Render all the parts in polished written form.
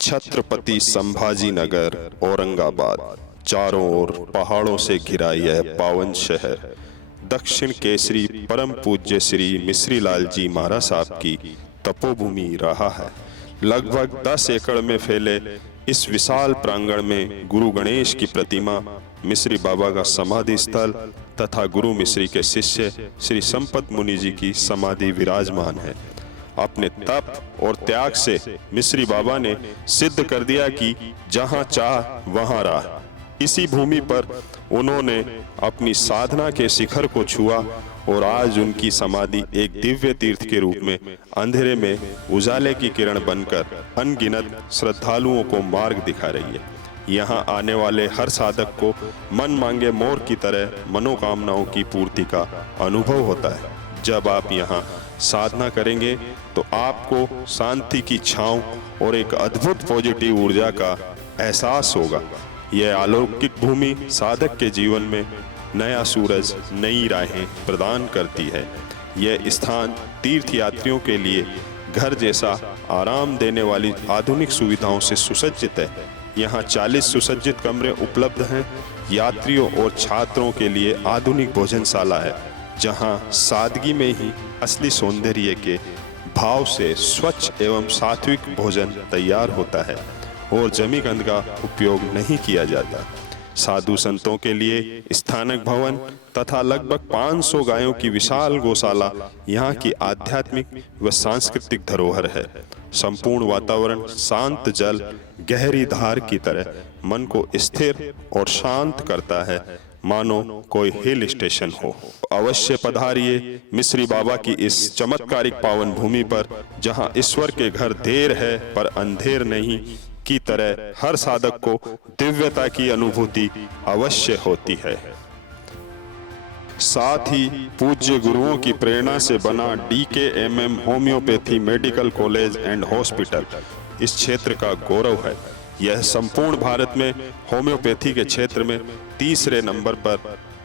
छत्रपति संभाजी नगर औरंगाबाद, चारों ओर पहाड़ों से घिरा यह पावन शहर दक्षिण केसरी परम पूज्य श्री मिश्री लाल जी महाराज साहब की तपोभूमि रहा है। लगभग 10 एकड़ में फैले इस विशाल प्रांगण में गुरु गणेश की प्रतिमा, मिश्री बाबा का समाधि स्थल तथा गुरु मिश्री के शिष्य श्री संपत मुनि जी की समाधि विराजमान है। अपने तप और त्याग से मिश्री बाबा ने सिद्ध कर दिया कि जहां चाह वहां राह। इसी भूमि पर उन्होंने अपनी साधना के शिखर को छुआ और आज उनकी समाधि एक दिव्य तीर्थ के रूप में अंधेरे में उजाले की किरण बनकर अनगिनत श्रद्धालुओं को मार्ग दिखा रही है। यहाँ आने वाले हर साधक को मन मांगे मोर की तरह मनोकामनाओं की पूर्ति का अनुभव होता है। जब आप यहाँ साधना करेंगे तो आपको शांति की छांव और एक अद्भुत पॉजिटिव ऊर्जा का एहसास होगा। यह अलौकिक भूमि साधक के जीवन में नया सूरज, नई राहें प्रदान करती है। यह स्थान तीर्थ यात्रियों के लिए घर जैसा आराम देने वाली आधुनिक सुविधाओं से सुसज्जित है। यहाँ 40 सुसज्जित कमरे उपलब्ध हैं। यात्रियों और छात्रों के लिए आधुनिक भोजनशाला है, जहाँ सादगी में ही असली सौंदर्य के भाव से स्वच्छ एवं सात्विक भोजन तैयार होता है और जमी गंध का उपयोग नहीं किया जाता। साधु संतों के लिए स्थानक भवन तथा लगभग 500 गायों की विशाल गौशाला यहाँ की आध्यात्मिक व सांस्कृतिक धरोहर है। संपूर्ण वातावरण शांत जल गहरी धार की तरह मन को स्थिर और शांत करता है, मानो कोई हिल स्टेशन हो। अवश्य पधारिए मिश्री बाबा की इस चमत्कारिक पावन भूमि पर, जहाँ ईश्वर के घर देर है पर अंधेर नहीं की तरह हर साधक को दिव्यता की अनुभूति अवश्य होती है। साथ ही पूज्य गुरुओं की प्रेरणा से बना DKMM homeopathy medical college and hospital इस क्षेत्र का गौरव है। यह संपूर्ण भारत में होम्योपैथी के क्षेत्र में तीसरे नंबर पर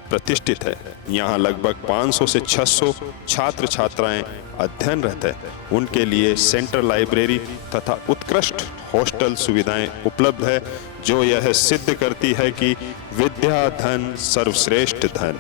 प्रतिष्ठित है। यहाँ लगभग 500 से 600 छात्र छात्राएं अध्ययनरत हैं। उनके लिए सेंट्रल लाइब्रेरी तथा उत्कृष्ट हॉस्टल सुविधाएं उपलब्ध है, जो यह सिद्ध करती है कि विद्या धन सर्वश्रेष्ठ धन।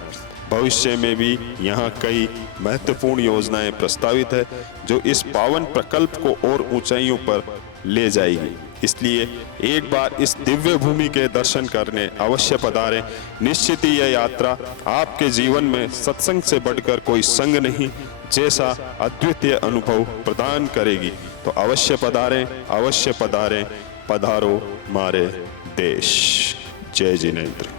भविष्य में भी यहाँ कई महत्वपूर्ण योजनाएं प्रस्तावित है, जो इस पावन प्रकल्प को और ऊंचाइयों पर ले जाएगी। इसलिए एक बार इस दिव्य भूमि के दर्शन करने अवश्य पधारें। निश्चित ही यह यात्रा आपके जीवन में सत्संग से बढ़कर कोई संग नहीं जैसा अद्वितीय अनुभव प्रदान करेगी। तो अवश्य पधारें, अवश्य पधारें। पधारो मारे देश। जय जिनेंद्र।